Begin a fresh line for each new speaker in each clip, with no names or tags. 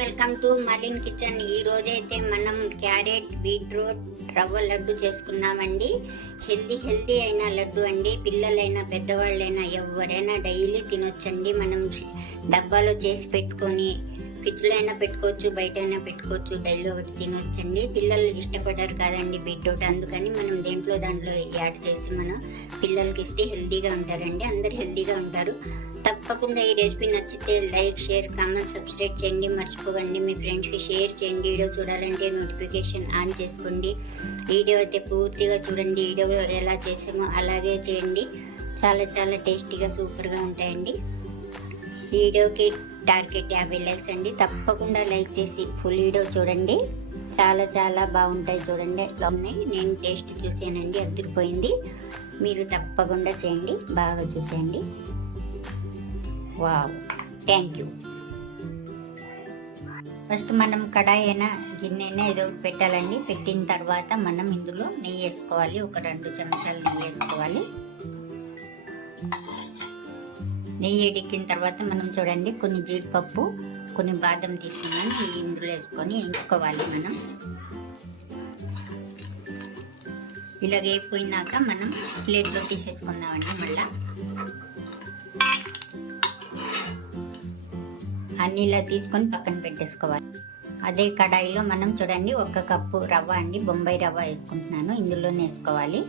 Welcome to మలిన్ kitchen. ఈ రోజైతే మనం క్యారెట్ బీట్రూట్ రవ్వ లడ్డు చేసుకున్నామండి. హెల్దీ హెల్దీ అయిన లడ్డు అండి. పిల్లలైనా పెద్దవాళ్ళైనా ఎవరైనా డైలీ తినొచ్చండి. మనం డబ్బాలో చేసి పెట్టుకొని ఫ్రిడ్జ్లో అయినా పెట్టుకోవచ్చు బయట అయినా పెట్టుకోవచ్చు డైలీ ఒకటి తినొచ్చండి. పిల్లలు ఇష్టపడరు కదండి బీట్రూట్. అందుకని మనం దేంట్లో దాంట్లో యాడ్ చేసి మనం పిల్లలకి ఇస్తే హెల్తీగా ఉంటారండి. అందరు హెల్తీగా ఉంటారు. తప్పకుండా ఈ రెసిపీ నచ్చితే లైక్ షేర్ కామెంట్ సబ్స్క్రైబ్ చేయండి. మర్చిపోకండి. మీ ఫ్రెండ్స్కి షేర్ చేయండి. వీడియో చూడాలంటే నోటిఫికేషన్ ఆన్ చేసుకోండి. వీడియో అయితే పూర్తిగా చూడండి. వీడియో ఎలా చేసామో అలాగే చేయండి. చాలా చాలా టేస్టీగా సూపర్గా ఉంటాయండి. వీడియోకి టార్గెట్ యాభై లైక్స్ అండి. తప్పకుండా లైక్ చేసి ఫుల్ వీడియో చూడండి. చాలా చాలా బాగుంటాయి చూడండి. ఉన్నాయి నేను టేస్ట్ చూసానండి. అదిరిపోయింది. మీరు తప్పకుండా చేయండి. బాగా చూసేయండి. వావ్. Thank you. ఫస్ట్ మనం కడాయి అయినా గిన్నె అయినా ఏదో ఒకటి పెట్టాలండి. పెట్టిన తర్వాత మనం ఇందులో నెయ్యి వేసుకోవాలి. ఒక రెండు చెంచాలు నెయ్యి వేసుకోవాలి. నెయ్యి ఎడికిన తర్వాత మనం చూడండి కొన్ని జీడిపప్పు కొన్ని బాదం తీసుకున్నాను ఇందులో వేసుకొని ఎంచుకోవాలి మనం. ఇలా అయిపోయినాక మనం ప్లేట్లో తీసేసుకుందామండి మళ్ళా. అన్నీ ఇలా తీసుకొని పక్కన పెట్టేసుకోవాలి. అదే కడాయిలో మనం చూడండి ఒక కప్పు రవ్వ అండి బొంబాయి రవ్వ వేసుకుంటున్నాను. ఇందులోనే వేసుకోవాలి.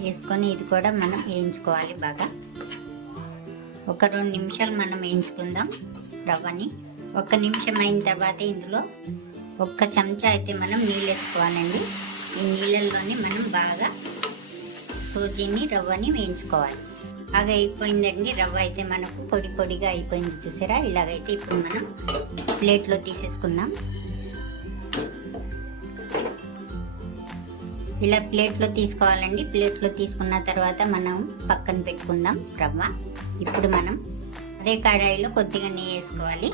వేసుకొని ఇది కూడా మనం వేయించుకోవాలి బాగా. ఒక రెండు నిమిషాలు మనం వేయించుకుందాం రవ్వని. ఒక నిమిషం అయిన తర్వాత ఇందులో ఒక్క చెంచా అయితే మనం నీళ్ళు వేసుకోవాలండి. ఈ నీళ్ళల్లోనే మనం బాగా సూజీని రవ్వని వేయించుకోవాలి. బాగా అయిపోయిందండి రవ్వ అయితే మనకు పొడి పొడిగా అయిపోయింది చూసారా? ఇలాగైతే ఇప్పుడు మనం ప్లేట్లో తీసేసుకుందాం. ఇలా ప్లేట్లో తీసుకోవాలండి. ప్లేట్లో తీసుకున్న తర్వాత మనం పక్కన పెట్టుకుందాం రవ్వ. ఇప్పుడు మనం అదే కడాయిలో కొద్దిగా నెయ్యి వేసుకోవాలి.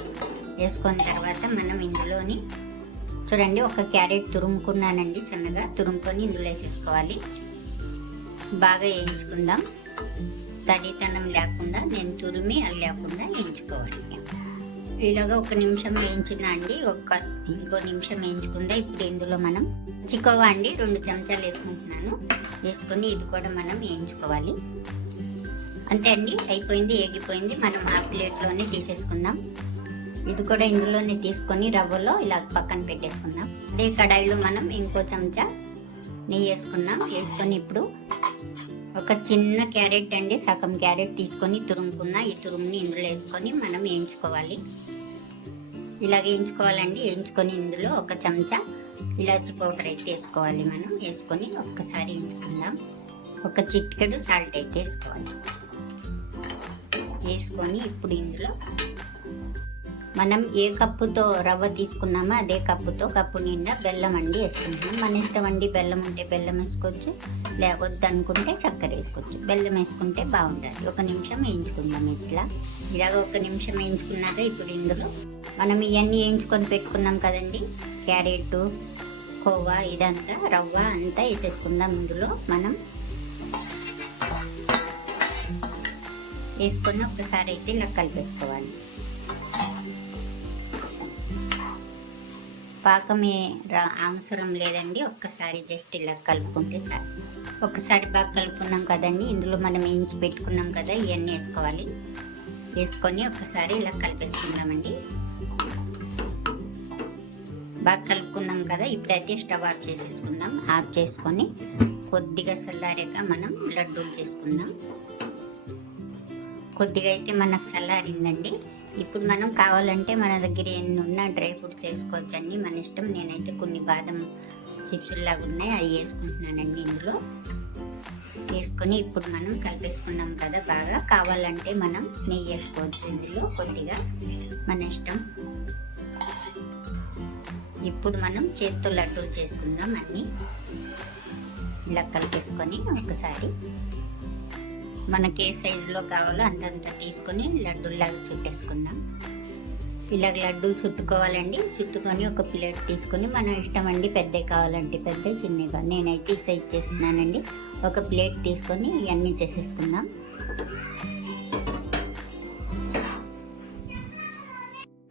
వేసుకున్న తర్వాత మనం ఇందులోని చూడండి ఒక క్యారెట్ తురుముకున్నానండి సన్నగా తురుముకొని ఇందులో వేసేసుకోవాలి. బాగా వేయించుకుందాం. తడితనం లేకుండా నేను తురిమి అది లేకుండా వేయించుకోవాలి. ఇలాగా ఒక నిమిషం వేయించిన అండి ఒక ఇంకో నిమిషం వేయించుకుందా ఇప్పుడు ఇందులో మనం చికోవా అండి రెండు చెంచాలు వేసుకుంటున్నాను. వేసుకొని ఇది కూడా మనం వేయించుకోవాలి. అంతే అండి అయిపోయింది ఏగిపోయింది. మనం ఆ ప్లేట్లోనే తీసేసుకుందాం. ఇది కూడా ఇందులోనే తీసుకొని రవ్వలో ఇలా పక్కన పెట్టేసుకుందాం. అదే కడాయిలో మనం ఇంకో చెంచా నెయ్యి వేసుకున్నాం. వేసుకొని ఇప్పుడు ఒక చిన్న క్యారెట్ అండి సగం క్యారెట్ తీసుకొని తురుముకున్న ఈ తురుముని ఇందులో వేసుకొని మనం వేయించుకోవాలి. ఇలాగ వేయించుకోవాలండి. వేయించుకొని ఇందులో ఒక చెంచా ఇలాచి పౌడర్ అయితే వేసుకోవాలి మనం. వేసుకొని ఒక్కసారి వేయించుకుందాం. ఒక చిట్కెడు సాల్ట్ అయితే వేసుకోవాలి. వేసుకొని ఇప్పుడు ఇందులో మనం ఏ కప్పుతో రవ్వ తీసుకున్నామో అదే కప్పుతో కప్పు నిండా బెల్లం అండి వేసుకుంటున్నాం. మన ఇష్టం అండి బెల్లం ఉంటే బెల్లం వేసుకోవచ్చు లేకపోతే అనుకుంటే చక్కెర వేసుకోవచ్చు. బెల్లం వేసుకుంటే బాగుంటుంది. ఒక నిమిషం వేయించుకుందాం ఇట్లా. ఇలాగ ఒక నిమిషం వేయించుకున్నాక ఇప్పుడు ఇందులో మనం ఇవన్నీ వేయించుకొని పెట్టుకున్నాం కదండి. క్యారెట్ కోవా ఇదంతా రవ్వ అంతా వేసేసుకుందాం. ఇందులో మనం వేసుకొని ఒకసారి అయితే ఇలా కలిపేసుకోవాలి. పాకమే రా అవసరం లేదండి. ఒక్కసారి జస్ట్ ఇలా కలుపుకుంటే సార్ ఒకసారి బాగా కలుపుకున్నాం కదండి. ఇందులో మనం వేయించి పెట్టుకున్నాం కదా ఇవన్నీ వేసుకోవాలి. వేసుకొని ఒకసారి ఇలా కలిపేసుకుందామండి. బాగా కలుపుకున్నాం కదా ఇప్పుడైతే స్టవ్ ఆఫ్ చేసేసుకుందాం. ఆఫ్ చేసుకొని కొద్దిగా చల్లారాక మనం లడ్డూలు చేసుకుందాం. కొద్దిగా అయితే మనకు చల్లారిందండి ఇప్పుడు మనం కావాలంటే మన దగ్గర ఎన్ని ఉన్నా డ్రై ఫ్రూట్స్ వేసుకోవచ్చండి మన ఇష్టం నేనైతే కొన్ని బాదం చిప్స్ లాగా ఉన్నాయి. అవి వేసుకుంటున్నానండి ఇందులో. వేసుకొని ఇప్పుడు మనం కలిపేసుకున్నాం కదా బాగా కావాలంటే మనం నెయ్యి వేసుకోవచ్చు ఇందులో కొద్దిగా మన ఇష్టం. ఇప్పుడు మనం చేత్తో లడ్డూలు చేసుకుందాం అన్నీ. ఇలా కలిపేసుకొని ఒకసారి మనకి ఏ సైజులో కావాలో అంతంత తీసుకొని లడ్డూలాగా చుట్టేసుకుందాం. ఇలాగ లడ్డూలు చుట్టుకోవాలండి. చుట్టుకొని ఒక ప్లేట్ తీసుకొని మనం ఇష్టం అండి పెద్దవి కావాలంటే పెద్ద చిన్నగా నేనైతే ఈ సైజ్ చేస్తున్నానండి. ఒక ప్లేట్ తీసుకొని ఇవన్నీ చేసేసుకుందాం.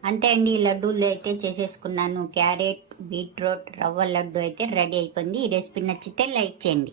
అంతే అండి ఈ లడ్డూలు అయితే చేసేసుకున్నాను. క్యారెట్ బీట్రూట్ రవ్వ లడ్డు అయితే రెడీ అయిపోయింది. ఈ రెసిపీ నచ్చితే లైక్ చేయండి.